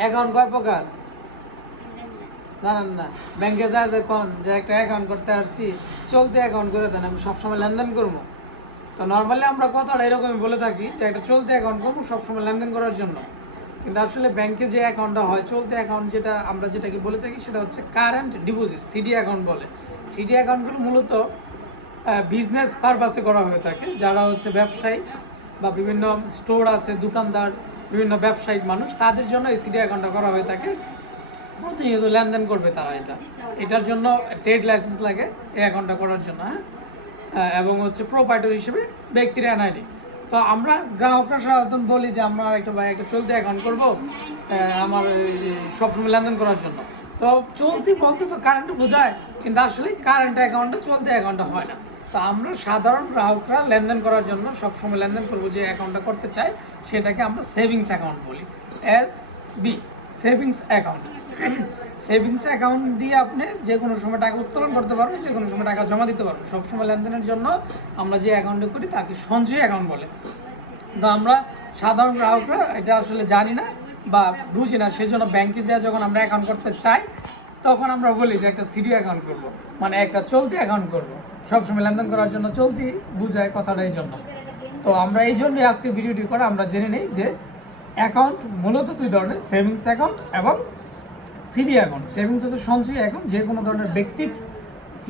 Account কয় প্রকার? জানেন না? ব্যাংকে যায় যে কোন যে একটা অ্যাকাউন্ট করতে আসছি চলতি অ্যাকাউন্ট করে দেন আমি সবসময় লেনদেন করব। তো নর্মালি আমরা কথাটা এরকমই বলে থাকি যে একটা চলতি অ্যাকাউন্ট করব সবসময় লেনদেন করার জন্য। কিন্তু আসলে ব্যাংকে যে অ্যাকাউন্টটা হয় চলতি অ্যাকাউন্ট যেটা আমরা যেটাকে বলে থাকি সেটা হচ্ছে কারেন্ট ডিপোজিট সিডি অ্যাকাউন্ট বলে। সিডি অ্যাকাউন্টগুলো মূলত বিজনেস পারপাসে করা হয়ে থাকে। যারা হচ্ছে ব্যবসায়ী বা বিভিন্ন স্টোর আছে দোকানদার বিভিন্ন ব্যবসায়িক মানুষ, তাদের জন্য এই সিডি অ্যাকাউন্টটা করা হয়ে থাকে। প্রতিনিয়ত লেনদেন করবে তারা এটা। এটার জন্য ট্রেড লাইসেন্স লাগে এই অ্যাকাউন্টটা করার জন্য হ্যাঁ? এবং হচ্ছে প্রোপাইটর হিসেবে ব্যক্তির এনআইডি। তো আমরা গ্রাহকরা সাধারণত বলি যে আমরা একটা ভাই, একটা চলতি অ্যাকাউন্ট করব আমার সবসময় লেনদেন করার জন্য। তো চলতি বলতে তো কারেন্ট বোঝায়, কিন্তু আসলে কারেন্ট অ্যাকাউন্টটা চলতি অ্যাকাউন্টটা হয় না। তো আমরা সাধারণ গ্রাহকরা লেনদেন করার জন্য সবসময় লেনদেন করব যে অ্যাকাউন্টটা করতে চাই, সেটাকে আমরা সেভিংস অ্যাকাউন্ট বলি। S B savings account savings account দিয়ে আপনি যে কোনো সময় টাকা উত্তোলন করতে পারবেন, যে কোনো সময় টাকা জমা দিতে পারবেন। সবসময় লেনদেনের জন্য আমরা যে অ্যাকাউন্টে করি, তাকে সঞ্চয় অ্যাকাউন্ট বলে। তো আমরা সাধারণ গ্রাহকরা এটা আসলে জানি না বা বুঝি না, সেজন্য ব্যাংকে যা যখন আমরা অ্যাকাউন্ট করতে চাই, তখন আমরা বলি যে একটা সিডি অ্যাকাউন্ট করব। মানে একটা চলতি অ্যাকাউন্ট করব। সবসময় লেনদেন করার জন্য চলতি বুঝায় কথাটা এই জন্য। তো আমরা এই জন্যই আজকে ভিডিওটি করে, আমরা জেনে নিই যে অ্যাকাউন্ট মূলত দুই ধরনের সেভিংস অ্যাকাউন্ট এবং সিডি অ্যাকাউন্ট সেভিংস হচ্ছে সঞ্চয় অ্যাকাউন্ট যে কোনো ধরনের ব্যক্তিক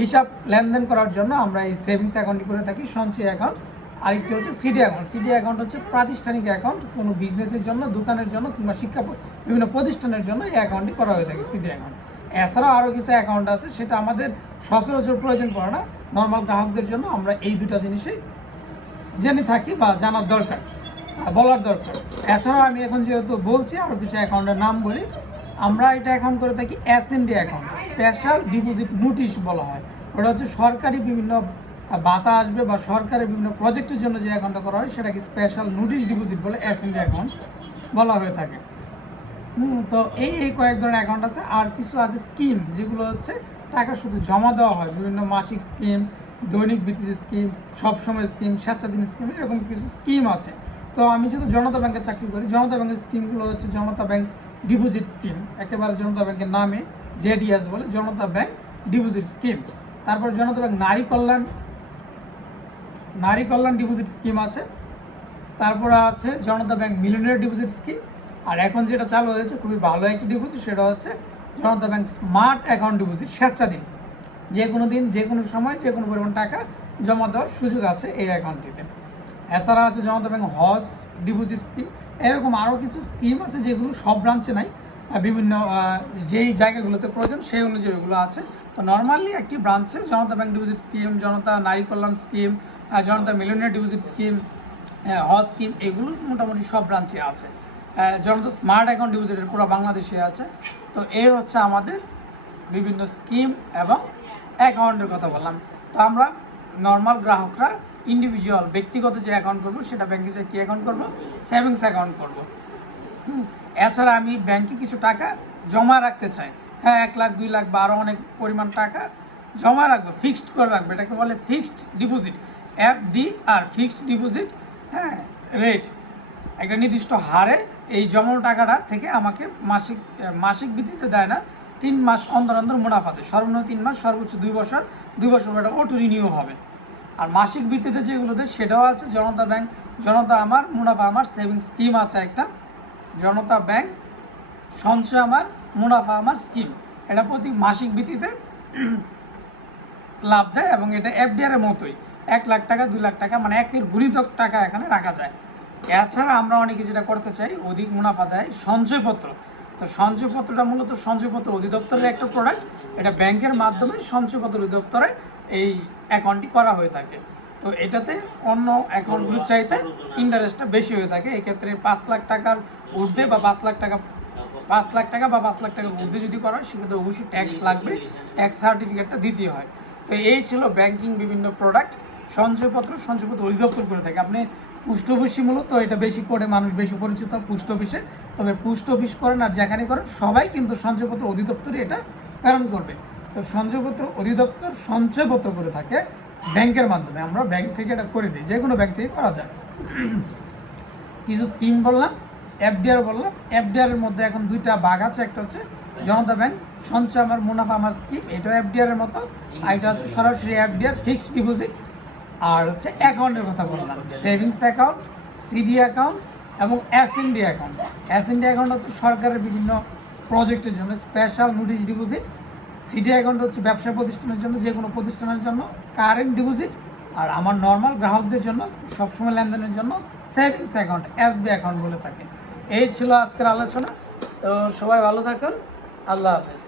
হিসাব লেনদেন করার জন্য আমরা এই সেভিংস অ্যাকাউন্টটি করে থাকি, সঞ্চয় অ্যাকাউন্ট আরেকটি হচ্ছে সিডি অ্যাকাউন্ট সিডি অ্যাকাউন্ট হচ্ছে প্রাতিষ্ঠানিক অ্যাকাউন্ট কোনো বিজনেসের জন্য, দোকানের জন্য কিংবা শিক্ষা বিভিন্ন প্রতিষ্ঠানের জন্য এই অ্যাকাউন্টটি করা হয়ে থাকে সিডি অ্যাকাউন্ট এছাড়াও আরও কিছু অ্যাকাউন্ট আছে, সেটা আমাদের সচরাচর প্রয়োজন পড়ে না। নর্মাল গ্রাহকদের জন্য আমরা এই দুটো জিনিসই জেনে থাকি বা জানার দরকার বলার দরকার। এছাড়াও আমি এখন যেহেতু বলছি আরও কিছু অ্যাকাউন্টের নাম বলি, আমরা এটা অ্যাকাউন্ট করে থাকি S N D account special deposit notice বলা হয়। ওটা হচ্ছে সরকারি বিভিন্ন ভাতা আসবে বা সরকারের বিভিন্ন প্রজেক্টের জন্য যে অ্যাকাউন্টটা করা হয়, সেটাকে স্পেশাল নোটিশ ডিপোজিট বলে এস এন ডি অ্যাকাউন্ট বলা হয়ে থাকে। তো এই এই কয়েক ধরনের অ্যাকাউন্ট আছে। আর কিছু আছে স্কিম যেগুলো হচ্ছে টাকা শুধু জমা দেওয়া হয়। বিভিন্ন মাসিক স্কিম দৈনিক ভিত্তিতে স্কিম সবসময় স্কিম স্বেচ্ছাধীন স্কিম এরকম কিছু স্কিম আছে। তো আমি যেহেতু জনতা ব্যাংকে চাকরি করি, জনতা ব্যাংকের স্কিমগুলো হচ্ছে জনতা ব্যাংক ডিপোজিট স্কিম একেবারে জনতা ব্যাংকের নামে জেডিএস বলে জনতা ব্যাংক ডিপোজিট স্কিম তারপর জনতা ব্যাংক নারী কল্যাণ নারী কল্যাণ ডিপোজিট স্কিম আছে। তারপরে আছে Janata bank millionaire deposit scheme আর এখন যেটা চালু হয়েছে, খুবই ভালো একটি ডিপোজিট সেটা হচ্ছে Janata bank smart account deposit স্বেচ্ছাধীন যে কোনো দিন, যে কোনো সময়, যে কোনো পরিমাণ টাকা জমা দেওয়ার সুযোগ আছে এই অ্যাকাউন্টটিতে। এছাড়া আছে জনতা ব্যাংক হজ ডিপোজিট স্কিম এরকম আরও কিছু স্কিম আছে যেগুলো সব ব্রাঞ্চে নাই। বিভিন্ন যেই জায়গাগুলোতে প্রয়োজন সেই অনুযায়ী ওগুলো আছে। তো নর্মালি একটি ব্রাঞ্চে Janata bank deposit scheme Janata নারী কল্যাণ scheme Janata millionaire deposit scheme হজ স্কিম এগুলো মোটামুটি সব ব্রাঞ্চে আছে। জনতা স্মার্ট অ্যাকাউন্ট ডিপোজিটের পুরো বাংলাদেশে আছে। তো এই হচ্ছে আমাদের বিভিন্ন স্কিম এবং অ্যাকাউন্টের কথা বললাম। তো আমরা নর্মাল গ্রাহকরা ইন্ডিভিজুয়াল ব্যক্তিগত যে অ্যাকাউন্ট করব, সেটা ব্যাংকে যে কী অ্যাকাউন্ট করব? সেভিংস অ্যাকাউন্ট করব। এছাড়া আমি ব্যাংকে কিছু টাকা জমা রাখতে চাই। হ্যাঁ এক লাখ, দুই লাখ বা আরও অনেক পরিমাণ টাকা জমা রাখব ফিক্সড করে রাখব। এটাকে বলে fixed deposit F D R fixed deposit হ্যাঁ রেট একটা নির্দিষ্ট হারে এই জমানো টাকাটা থেকে আমাকে মাসিক মাসিক ভিত্তিতে দেয় না, তিন মাস অন্তর অন্তর মুনাফা দেয়। সর্বনিম্ন তিন মাস, সর্বোচ্চ দুই বছর দুই বছর এটা অটো রিনিউ হবে। আর মাসিক ভিত্তিতে যেগুলো দেয়, সেটাও আছে। জনতা ব্যাংক, জনতা আমার, মুনাফা আমার সেভিংস স্কিম আছে একটা। জনতা ব্যাংক, সঞ্চয় আমার, মুনাফা আমার স্কিম এটা প্রতি মাসিক ভিত্তিতে লাভ দেয় এবং এটা এফডিআর এর মতোই। এক লাখ টাকা, দুই লাখ টাকা মানে একের গুণিতক টাকা এখানে রাখা যায়। এছাড়া আমরা অনেকে যেটা করতে চাই, অধিক মুনাফা দেয় সঞ্চয়পত্র তো সঞ্চয়পত্রটা মূলত সঞ্চয়পত্র অধিদপ্তরের একটা প্রোডাক্ট এটা ব্যাংকের মাধ্যমে সঞ্চয়পত্র অধিদপ্তরে এই অ্যাকাউন্টটি করা হয়ে থাকে। তো এটাতে অন্য অ্যাকাউন্টগুলোর চাইতে ইন্টারেস্টটা বেশি হয়ে থাকে। এক্ষেত্রে পাঁচ লাখ টাকার ঊর্ধ্বে বা পাঁচ লাখ টাকা, পাঁচ লাখ টাকা বা পাঁচ লাখ টাকার ঊর্ধ্বে যদি করা হয়, সেক্ষেত্রে অবশ্যই ট্যাক্স লাগবে। ট্যাক্স সার্টিফিকেটটা দিতে হয়। তো এই ছিল ব্যাংকিং বিভিন্ন প্রোডাক্ট সঞ্চয়পত্র সঞ্চয়পত্র অধিদপ্তর করে থাকে। আপনি পোস্ট অফিসই মূলত এটা বেশি করে মানুষ বেশি পরিচিত পোস্ট অফিসে। তবে পোস্ট অফিস করেন আর যেখানে করেন, সবাই কিন্তু সঞ্চয়পত্র অধিদপ্তরে এটা প্রেরণ করবে। তো সঞ্চয়পত্র অধিদপ্তর সঞ্চয়পত্র করে থাকে ব্যাংকের মাধ্যমে। আমরা ব্যাংক থেকে এটা করে দিই, যে কোনো ব্যাংক থেকে করা যায়। কিছু স্কিম বললাম, এফডিআর বললাম। এফডিআর এর মধ্যে এখন দুইটা ভাগ আছে, একটা হচ্ছে জনতা ব্যাংক, সঞ্চয় আমার মুনাফা আমার স্কিম। এটাও এফডিআর এর মতো, আর এটা হচ্ছে সরাসরি এফডিআর, ফিক্সড ডিপোজিট। আর হচ্ছে অ্যাকাউন্টের কথা বললাম। সেভিংস অ্যাকাউন্ট সিডি অ্যাকাউন্ট এবং এসএনডি অ্যাকাউন্ট এসএনডি অ্যাকাউন্ট হচ্ছে সরকারের বিভিন্ন প্রজেক্টের জন্য special notice deposit CD account হচ্ছে ব্যবসা প্রতিষ্ঠানের জন্য, যে কোনো প্রতিষ্ঠানের জন্য কারেন্ট ডিপোজিট আর আমার নর্মাল গ্রাহকদের জন্য, সবসময় লেনদেনের জন্য সেভিংস অ্যাকাউন্ট এসবি অ্যাকাউন্ট বলে থাকে। এই ছিল আজকের আলোচনা। তো সবাই ভালো থাকুন। আল্লাহ হাফেজ।